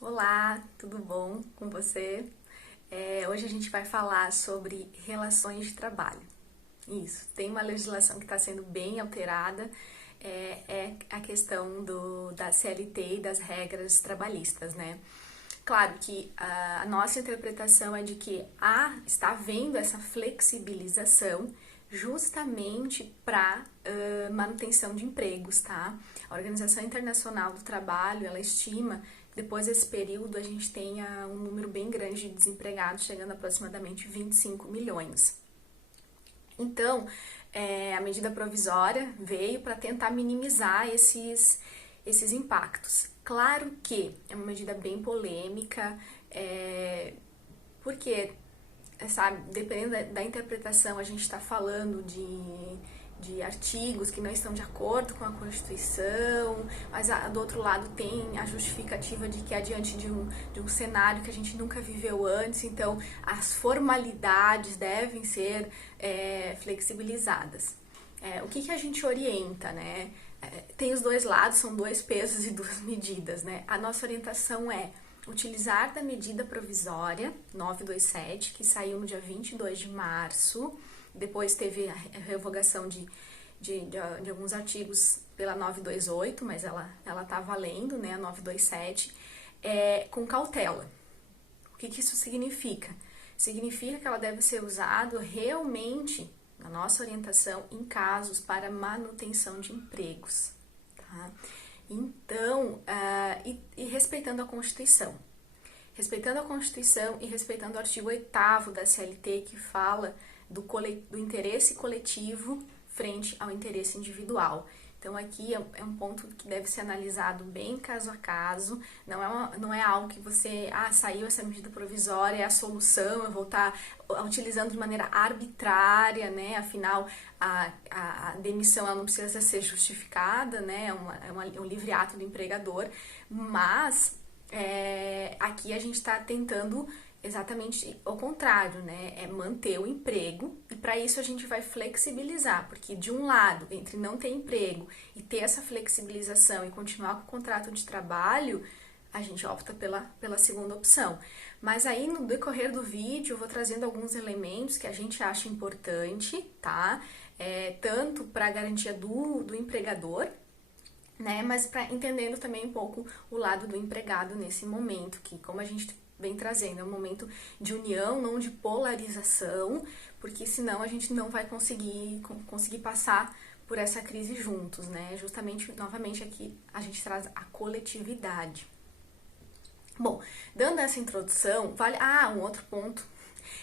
Olá, tudo bom com você? Hoje a gente vai falar sobre relações de trabalho. Isso, tem uma legislação que está sendo bem alterada, é a questão da CLT e das regras trabalhistas, né? Claro que a nossa interpretação é de que está havendo essa flexibilização justamente para manutenção de empregos, tá? A Organização Internacional do Trabalho, ela estima que depois desse período a gente tenha um número bem grande de desempregados, chegando a aproximadamente 25 milhões. Então, a medida provisória veio para tentar minimizar esses impactos. Claro que é uma medida bem polêmica, porque, sabe, dependendo da interpretação, a gente está falando de artigos que não estão de acordo com a Constituição, mas do outro lado tem a justificativa de que é diante de um cenário que a gente nunca viveu antes, então as formalidades devem ser flexibilizadas. O que a gente orienta, né? Tem os dois lados, são dois pesos e duas medidas, né? A nossa orientação é utilizar da medida provisória 927, que saiu no dia 22 de março, depois teve a revogação de alguns artigos pela 928, mas ela tá valendo, né, a 927, com cautela. O que isso significa? Significa que ela deve ser usada realmente, na nossa orientação, em casos para manutenção de empregos, tá? Então, e respeitando a Constituição. Respeitando a Constituição e respeitando o artigo 8º da CLT, que fala do interesse coletivo frente ao interesse individual. Então, aqui é um ponto que deve ser analisado bem caso a caso, não é algo que você, saiu essa medida provisória, é a solução, eu vou estar utilizando de maneira arbitrária, né? Afinal, a demissão ela não precisa ser justificada, né? É um livre ato do empregador, mas aqui a gente está tentando exatamente o contrário, né? É manter o emprego, e para isso a gente vai flexibilizar, porque de um lado, entre não ter emprego e ter essa flexibilização e continuar com o contrato de trabalho, a gente opta pela segunda opção. Mas aí no decorrer do vídeo eu vou trazendo alguns elementos que a gente acha importante, tá? Tanto para a garantia do empregador, né? Mas para entendendo também um pouco o lado do empregado nesse momento, que como a gente vem trazendo, é um momento de união, não de polarização, porque senão a gente não vai conseguir passar por essa crise juntos, né? Justamente, novamente aqui, a gente traz a coletividade. Bom, dando essa introdução, vale... um outro ponto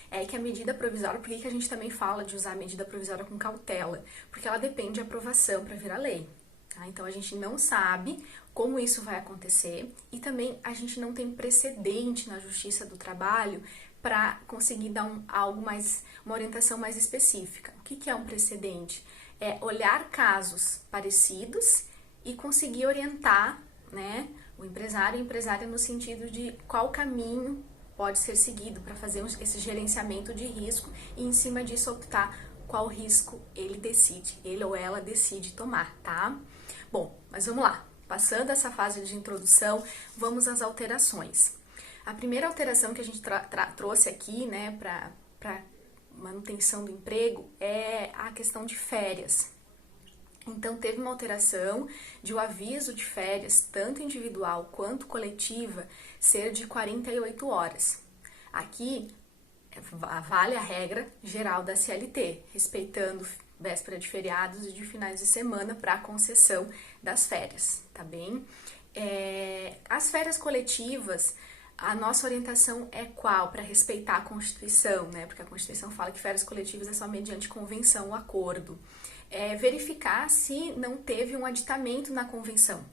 é que a medida provisória, por que a gente também fala de usar a medida provisória com cautela? Porque ela depende de aprovação para virar lei. Tá? Então, a gente não sabe como isso vai acontecer e também a gente não tem precedente na Justiça do Trabalho para conseguir dar uma orientação mais específica. O que é um precedente? É olhar casos parecidos e conseguir orientar, né, o empresário e a empresária no sentido de qual caminho pode ser seguido para fazer esse gerenciamento de risco e em cima disso optar qual risco ele ou ela decide tomar, tá? Bom, mas vamos lá. Passando essa fase de introdução, vamos às alterações. A primeira alteração que a gente trouxe aqui, né, para manutenção do emprego é a questão de férias. Então, teve uma alteração de o aviso de férias, tanto individual quanto coletiva, ser de 48 horas. Aqui, vale a regra geral da CLT, respeitando véspera de feriados e de finais de semana para a concessão das férias, tá bem? As férias coletivas, a nossa orientação é qual? Para respeitar a Constituição, né? Porque a Constituição fala que férias coletivas é só mediante convenção ou acordo. Verificar se não teve um aditamento na convenção.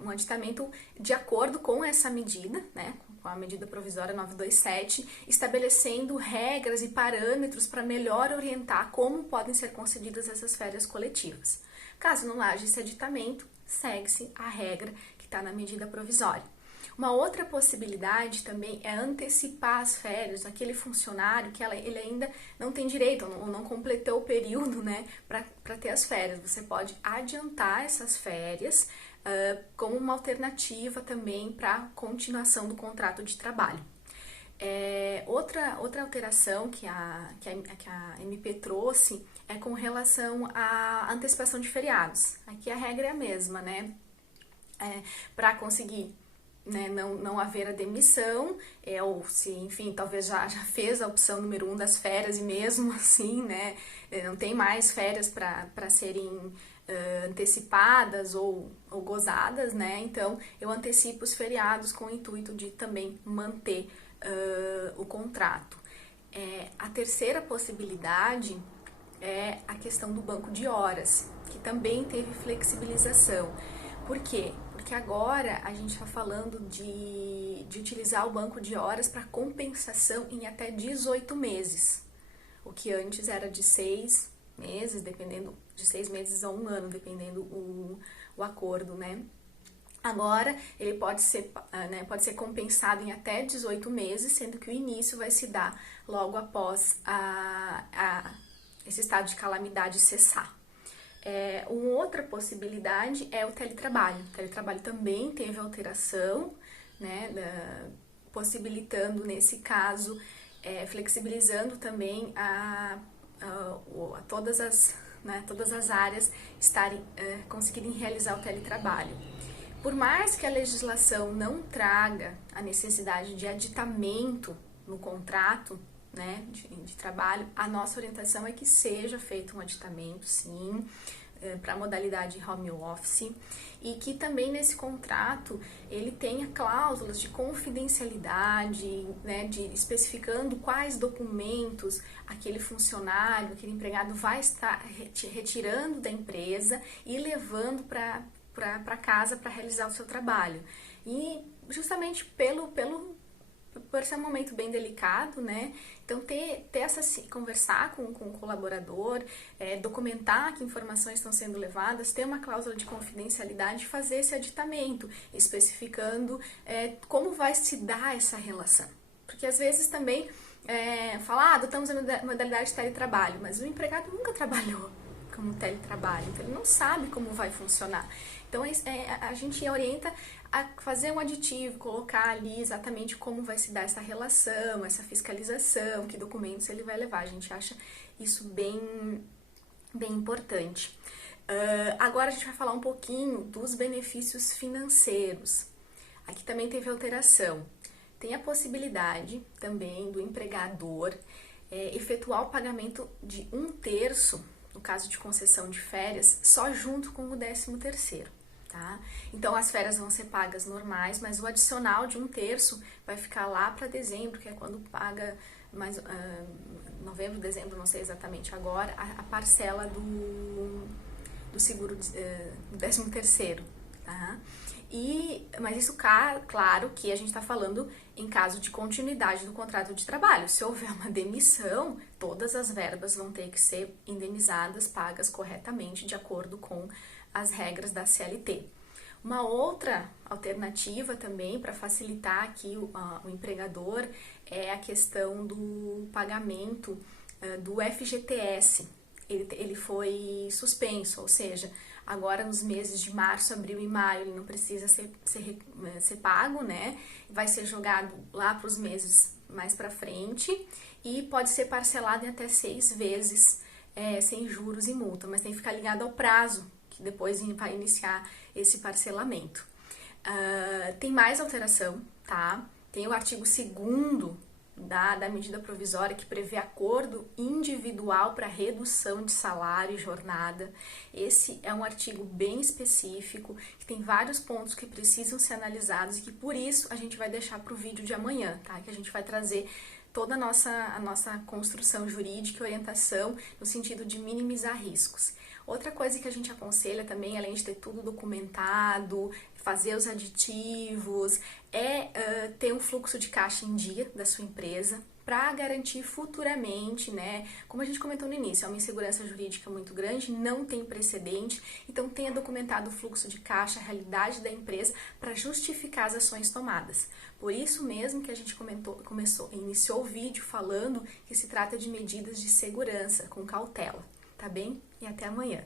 Um aditamento de acordo com essa medida, né, com a medida provisória 927, estabelecendo regras e parâmetros para melhor orientar como podem ser concedidas essas férias coletivas. Caso não haja esse aditamento, segue-se a regra que está na medida provisória. Uma outra possibilidade também é antecipar as férias, aquele funcionário que ele ainda não tem direito, ou não completou o período, né, para ter as férias. Você pode adiantar essas férias como uma alternativa também para a continuação do contrato de trabalho. Outra alteração que a MP trouxe é com relação à antecipação de feriados. Aqui a regra é a mesma, né? Para conseguir, né, não haver a demissão, ou se, enfim, talvez já fez a opção número 1 das férias e mesmo assim, né, não tem mais férias para serem antecipadas ou gozadas, né, então eu antecipo os feriados com o intuito de também manter o contrato. A terceira possibilidade é a questão do banco de horas, que também teve flexibilização. Por quê? Porque agora a gente está falando de utilizar o banco de horas para compensação em até 18 meses, o que antes era de 6 meses, dependendo de 6 meses a 1 ano, dependendo o acordo, né? Agora, ele pode ser compensado em até 18 meses, sendo que o início vai se dar logo após esse estado de calamidade cessar. Uma outra possibilidade é o teletrabalho. O teletrabalho também teve alteração, né, possibilitando, nesse caso, flexibilizando também todas as áreas conseguirem realizar o teletrabalho. Por mais que a legislação não traga a necessidade de aditamento no contrato, né, de trabalho, a nossa orientação é que seja feito um aditamento, sim, para a modalidade home office, e que também nesse contrato ele tenha cláusulas de confidencialidade, né, especificando quais documentos aquele funcionário, aquele empregado vai estar retirando da empresa e levando para casa para realizar o seu trabalho. E justamente por ser um momento bem delicado, né? Então conversar com o colaborador, documentar que informações estão sendo levadas, ter uma cláusula de confidencialidade e fazer esse aditamento, especificando como vai se dar essa relação. Porque às vezes também adotamos a modalidade de teletrabalho, mas o empregado nunca trabalhou como teletrabalho, então ele não sabe como vai funcionar. Então a gente orienta a fazer um aditivo, colocar ali exatamente como vai se dar essa relação, essa fiscalização, que documentos ele vai levar. A gente acha isso bem importante. Agora a gente vai falar um pouquinho dos benefícios financeiros. Aqui também teve alteração. Tem a possibilidade também do empregador efetuar o pagamento de 1/3, no caso de concessão de férias, só junto com o 13º, tá? Então as férias vão ser pagas normais, mas o adicional de 1/3 vai ficar lá para dezembro, que é quando paga mais novembro, dezembro, não sei exatamente agora, a parcela do seguro do 13º, tá? Mas isso, claro que a gente está falando em caso de continuidade do contrato de trabalho. Se houver uma demissão, todas as verbas vão ter que ser indenizadas, pagas corretamente, de acordo com as regras da CLT. Uma outra alternativa também para facilitar aqui o empregador é a questão do pagamento do FGTS. Ele foi suspenso, ou seja, agora nos meses de março, abril e maio ele não precisa ser pago, né? Vai ser jogado lá para os meses mais para frente e pode ser parcelado em até 6 vezes sem juros e multa, mas tem que ficar ligado ao prazo que depois vai iniciar esse parcelamento. Tem mais alteração, tá? Tem o artigo 2º da medida provisória que prevê acordo individual para redução de salário e jornada. Esse é um artigo bem específico, que tem vários pontos que precisam ser analisados e que por isso a gente vai deixar para o vídeo de amanhã, tá? Que a gente vai trazer toda a nossa construção jurídica e orientação no sentido de minimizar riscos. Outra coisa que a gente aconselha também, além de ter tudo documentado, fazer os aditivos, ter um fluxo de caixa em dia da sua empresa para garantir futuramente, né? Como a gente comentou no início, é uma insegurança jurídica muito grande, não tem precedente, então tenha documentado o fluxo de caixa, a realidade da empresa para justificar as ações tomadas. Por isso mesmo que a gente iniciou o vídeo falando que se trata de medidas de segurança com cautela, tá bem? E até amanhã.